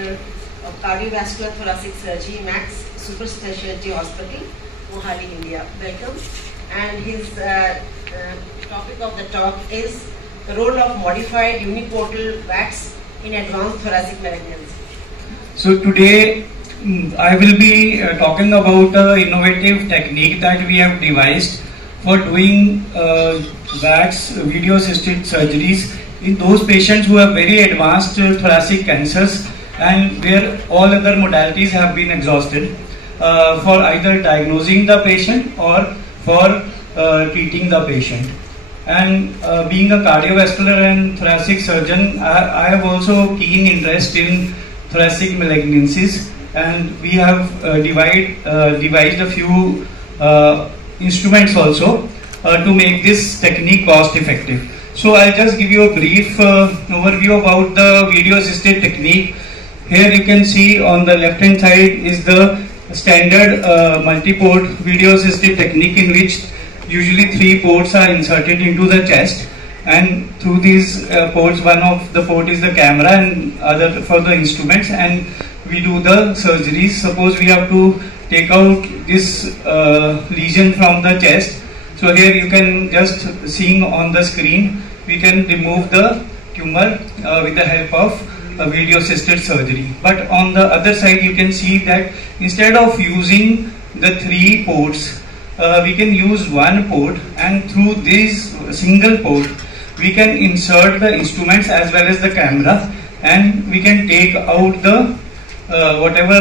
Doctor of Cardiovascular Thoracic Surgery, Max Super Specialty Hospital, Mohali, India. Welcome. And his topic of the talk is the role of modified UNIPORTAL VATS in advanced thoracic malignancy. So today I will be talking about an innovative technique that we have devised for doing VATS, video assisted surgeries, in those patients who have very advanced thoracic cancers and where all other modalities have been exhausted, for either diagnosing the patient or for treating the patient. And being a cardiovascular and thoracic surgeon, I have also keen interest in thoracic malignancies, and we have devised a few instruments also to make this technique cost effective. So I'll just give you a brief overview about the video assisted technique. Here you can see on the left hand side is the standard multi-port video assisted technique, in which usually 3 ports are inserted into the chest, and through these ports, one of the port is the camera and other for the instruments, and we do the surgeries. Suppose we have to take out this lesion from the chest. So here you can just seeing on the screen, we can remove the tumor with the help of video assisted surgery. But on the other side you can see that instead of using the 3 ports, we can use 1 port, and through this single port we can insert the instruments as well as the camera, and we can take out the whatever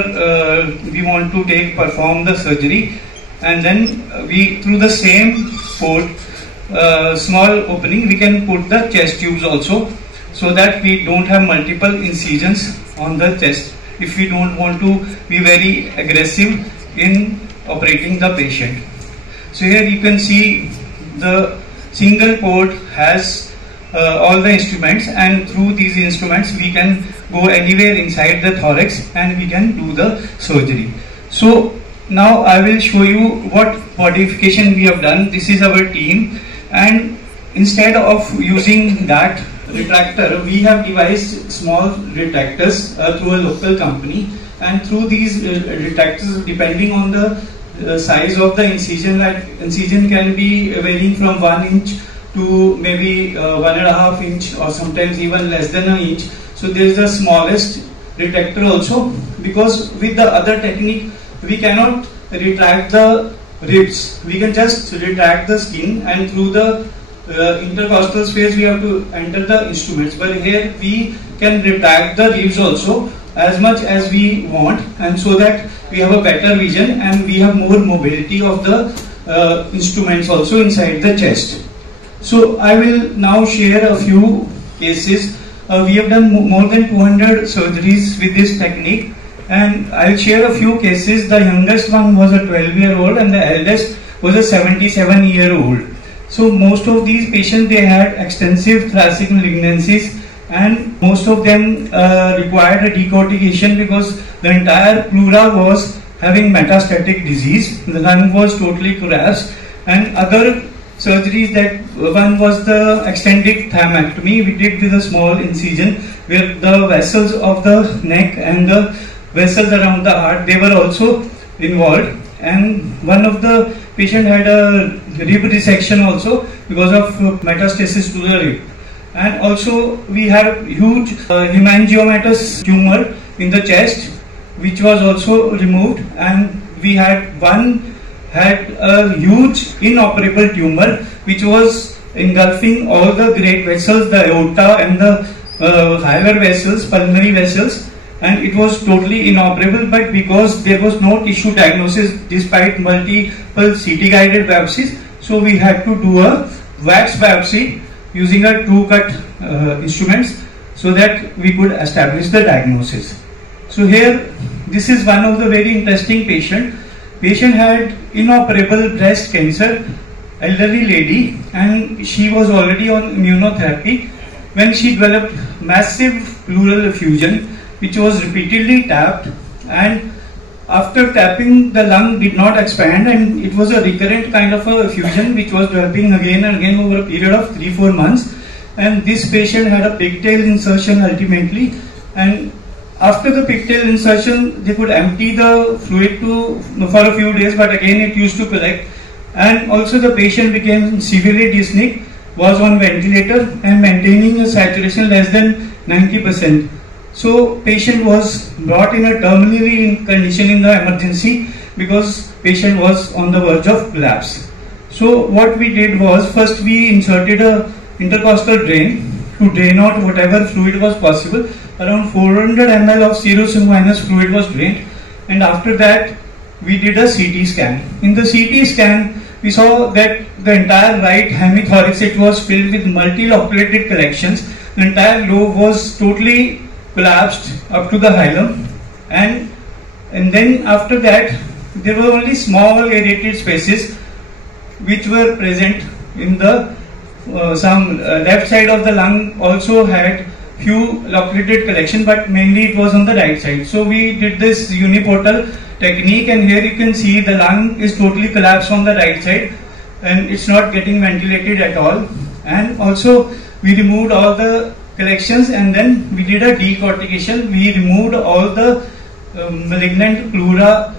we want to perform the surgery, and then we through the same port small opening we can put the chest tubes also, so that we don't have multiple incisions on the chest if we don't want to be very aggressive in operating the patient. So here you can see the single port has all the instruments, and through these instruments we can go anywhere inside the thorax and we can do the surgery. So now I will show you what modification we have done. This is our team, and instead of using that retractor, we have devised small retractors through a local company, and through these retractors, depending on the size of the incision, that incision can be varying from 1 inch to maybe 1.5 inch, or sometimes even less than an inch. So there is the smallest retractor also, because with the other technique we cannot retract the ribs. We can just retract the skin, and through the intercostal space we have to enter the instruments. But here we can retract the ribs also as much as we want, and so that we have a better vision and we have more mobility of the instruments also inside the chest. So I will now share a few cases. We have done more than 200 surgeries with this technique, and I'll share a few cases. The youngest one was a 12-year-old and the eldest was a 77-year-old. So most of these patients, they had extensive thoracic malignancies, and most of them required a decortication because the entire pleura was having metastatic disease. The lung was totally collapsed, and other surgeries, that one was the extended thymectomy we did with a small incision, where the vessels of the neck and the vessels around the heart, they were also involved, and one of the patient had a rib resection also because of metastasis to the rib. And also we had huge hemangiomatous tumor in the chest, which was also removed, and we had a huge inoperable tumor which was engulfing all the great vessels, the aorta and the hilar vessels, pulmonary vessels, and it was totally inoperable. But because there was no tissue diagnosis despite multiple CT guided biopsies, so we had to do a VATS biopsy using a 2-cut instruments, so that we could establish the diagnosis. So here, this is one of the very interesting patient. Patient had inoperable breast cancer, elderly lady, and she was already on immunotherapy when she developed massive pleural effusion, which was repeatedly tapped, and after tapping the lung did not expand, and it was a recurrent kind of a effusion which was developing again and again over a period of 3-4 months. And this patient had a pigtail insertion ultimately, and after the pigtail insertion, they could empty the fluid for a few days, but again it used to collect. And also the patient became severely dyspneic, was on ventilator and maintaining a saturation less than 90%. So patient was brought in a terminally condition in the emergency because patient was on the verge of collapse. So what we did was, first we inserted a intercostal drain to drain out whatever fluid was possible. Around 400 ml of serous minus fluid was drained, and after that we did a CT scan. In the CT scan, we saw that the entire right hemithorax was filled with multiloculated collections. The entire lobe was totally collapsed up to the hilum, and then after that there were only small aerated spaces which were present in the some left side of the lung also had few loculated collection, but mainly it was on the right side. So we did this UNIPORTAL technique, and here you can see the lung is totally collapsed on the right side and it's not getting ventilated at all. And also we removed all the collections, and then we did a decortication. We removed all the malignant pleura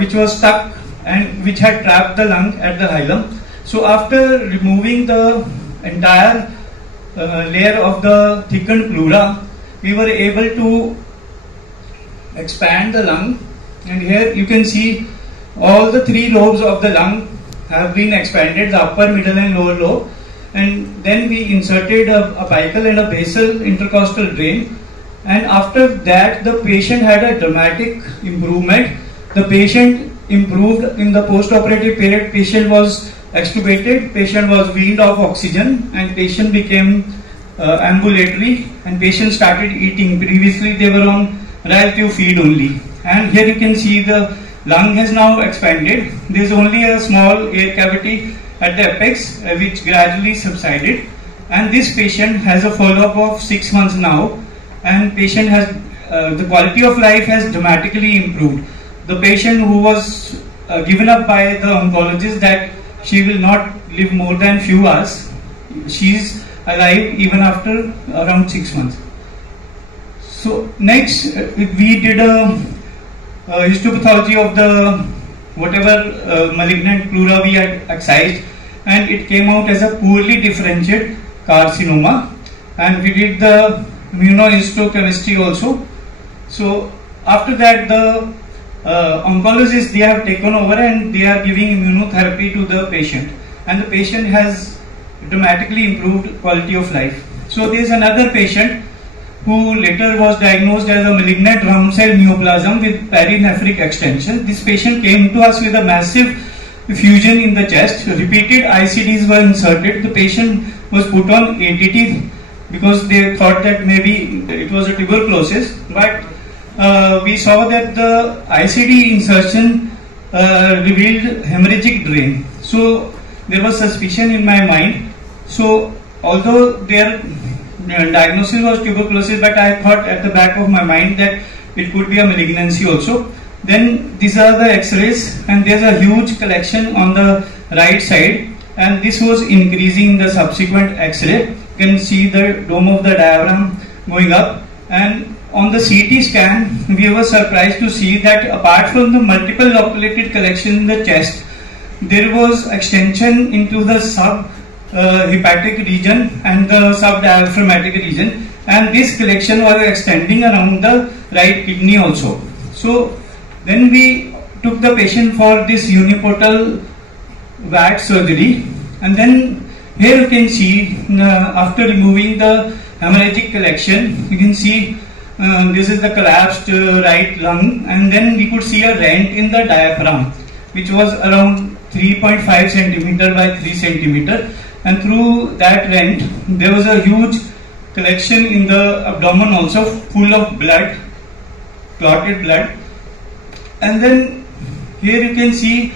which was stuck and which had trapped the lung at the hilum. So after removing the entire layer of the thickened pleura, we were able to expand the lung, and here you can see all the three lobes of the lung have been expanded, the upper, middle and lower lobe. And then we inserted a apical and a basal intercostal drain, and after that the patient had a dramatic improvement. The patient improved in the post-operative period. Patient was extubated, patient was weaned off oxygen, and patient became ambulatory, and patient started eating. Previously they were on relative feed only. And here you can see the lung has now expanded. There is only a small air cavity at the apex which gradually subsided, and this patient has a follow-up of 6 months now, and patient has the quality of life has dramatically improved. The patient who was given up by the oncologist that she will not live more than few hours, she is alive even after around 6 months. So next we did a histopathology of the whatever malignant pleura we had excised, and it came out as a poorly differentiated carcinoma, and we did the immunohistochemistry also. So after that the oncologists, they have taken over and they are giving immunotherapy to the patient, and the patient has dramatically improved quality of life. So there is another patient who later was diagnosed as a malignant round cell neoplasm with perinephric extension. This patient came to us with a massive effusion in the chest. Repeated ICDs were inserted. The patient was put on ATT because they thought that maybe it was a tuberculosis, but we saw that the ICD insertion revealed hemorrhagic drain. So there was suspicion in my mind. So although their diagnosis was tuberculosis, but I thought at the back of my mind that it could be a malignancy also. Then these are the x-rays, and there's a huge collection on the right side, and this was increasing in the subsequent x-ray. You can see the dome of the diaphragm going up, and on the CT scan we were surprised to see that apart from the multiple loculated collection in the chest, there was extension into the hepatic region and the subdiaphragmatic region, and this collection was extending around the right kidney also. So then we took the patient for this UNIPORTAL VATS surgery, and then here you can see after removing the hemorrhagic collection, you can see this is the collapsed right lung, and then we could see a rent in the diaphragm which was around 3.5 centimeter by 3 centimeter, and through that rent there was a huge collection in the abdomen also, full of blood, clotted blood. And then here you can see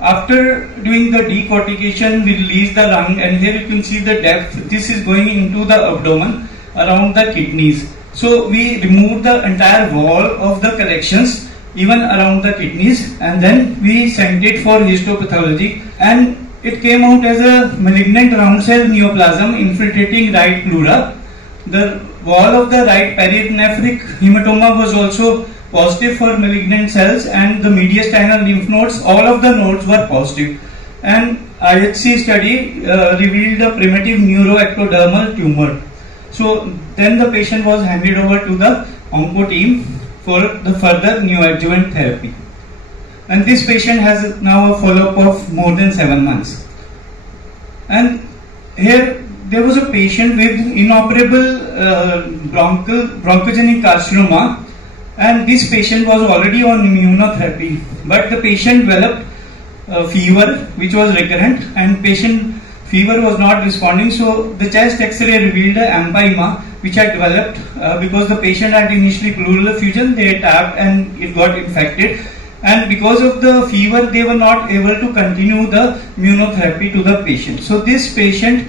after doing the decortication we release the lung, and here you can see the depth. This is going into the abdomen around the kidneys. So we removed the entire wall of the collections even around the kidneys, and then we sent it for histopathology, and it came out as a malignant round cell neoplasm infiltrating right pleura. The wall of the right perinephric hematoma was also positive for malignant cells, and the mediastinal lymph nodes, all of the nodes were positive. And IHC study revealed a primitive neuroectodermal tumor. So then the patient was handed over to the onco team for the further neoadjuvant therapy. And this patient has now a follow-up of more than 7 months. And here there was a patient with inoperable bronchogenic carcinoma, and this patient was already on immunotherapy, but the patient developed fever which was recurrent, and patient fever was not responding. So the chest x-ray revealed an empyema which had developed because the patient had initially pleural effusion, they tapped and it got infected, and because of the fever they were not able to continue the immunotherapy to the patient. So this patient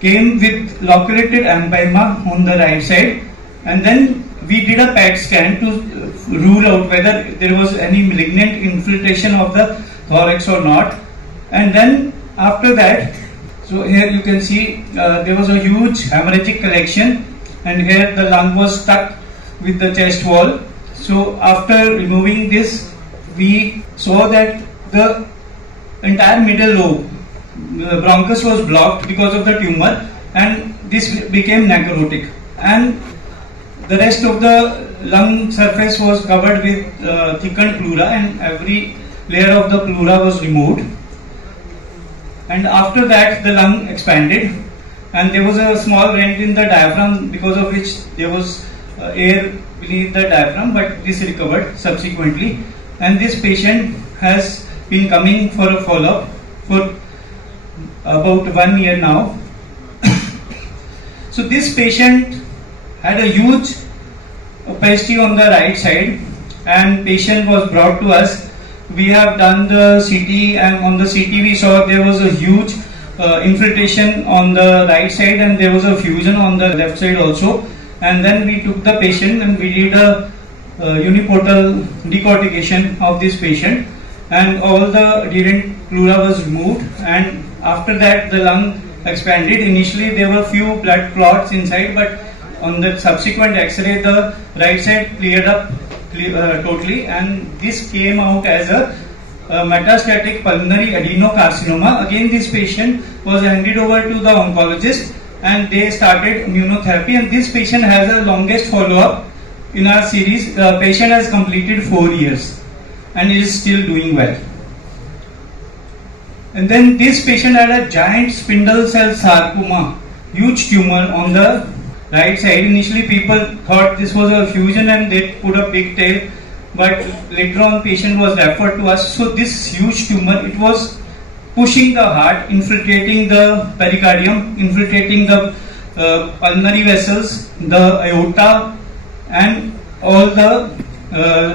came with loculated empyema on the right side, and then we did a PET scan to rule out whether there was any malignant infiltration of the thorax or not. And then after that, so here you can see there was a huge hemorrhagic collection, and here the lung was stuck with the chest wall. So after removing this, we saw that the entire middle lobe, the bronchus was blocked because of the tumor, and this became necrotic, and the rest of the lung surface was covered with thickened pleura, and every layer of the pleura was removed. And after that the lung expanded, and there was a small rent in the diaphragm because of which there was air beneath the diaphragm, but this recovered subsequently. And this patient has been coming for a follow-up for about 1 year now. So this patient had a huge opacity on the right side, and patient was brought to us. We have done the CT, and on the CT we saw there was a huge infiltration on the right side, and there was a fusion on the left side also. And then we took the patient and we did a uniportal decortication of this patient, and all the adherent pleura was removed, and after that the lung expanded. Initially there were few blood clots inside, but on the subsequent X-ray the right side cleared up totally, and this came out as a metastatic pulmonary adenocarcinoma. Again this patient was handed over to the oncologist, and they started immunotherapy, and this patient has the longest follow-up in our series. The patient has completed 4 years and is still doing well. And then this patient had a giant spindle cell sarcoma, huge tumor on the right side. Initially people thought this was a fusion and they put a pigtail, but later on patient was referred to us. So this huge tumor, it was pushing the heart, infiltrating the pericardium, infiltrating the pulmonary vessels, the aorta, and all the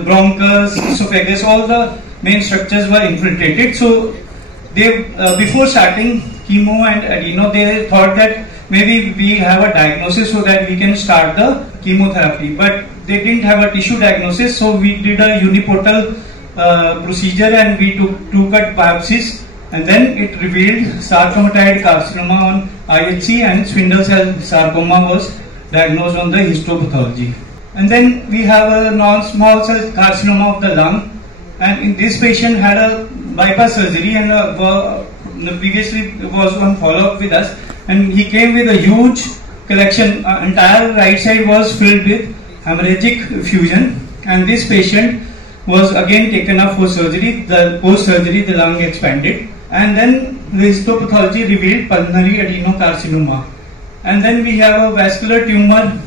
bronchus, esophagus, all the main structures were infiltrated. So they before starting chemo and adeno, they thought that maybe we have a diagnosis so that we can start the chemotherapy, but they didn't have a tissue diagnosis. So we did a UNIPORTAL procedure, and we took 2-cut biopsies, and then it revealed sarcomatide carcinoma on IHC, and spindle cell sarcoma was diagnosed on the histopathology. And then we have a non-small cell carcinoma of the lung, and in this patient had a bypass surgery, and previously was on follow-up with us, and he came with a huge collection. Entire right side was filled with hemorrhagic effusion, and this patient was again taken up for surgery. The post-surgery the lung expanded, and then the histopathology revealed pulmonary adenocarcinoma. And then we have a vascular tumor,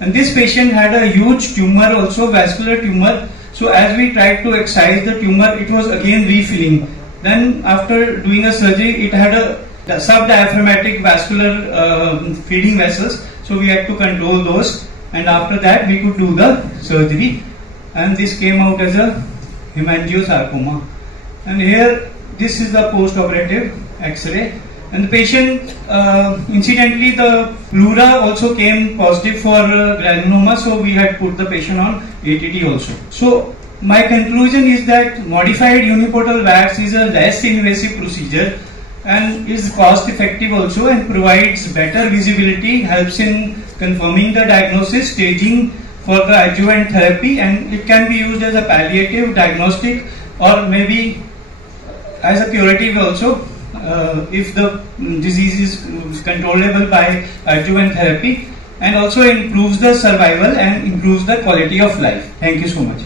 and this patient had a huge tumor, also vascular tumor. So as we tried to excise the tumor, it was again refilling. Then after doing a surgery, it had a subdiaphragmatic vascular feeding vessels, so we had to control those, and after that we could do the surgery, and this came out as a hemangiosarcoma. And here this is the post-operative X-ray, and the patient incidentally the pleura also came positive for granuloma, so we had put the patient on ATD also. So my conclusion is that modified uniportal VATS is a less invasive procedure, and is cost effective also and provides better visibility, helps in confirming the diagnosis, staging for the adjuvant therapy, and it can be used as a palliative, diagnostic, or maybe as a curative also if the disease is controllable by adjuvant therapy, and also improves the survival and improves the quality of life. Thank you so much.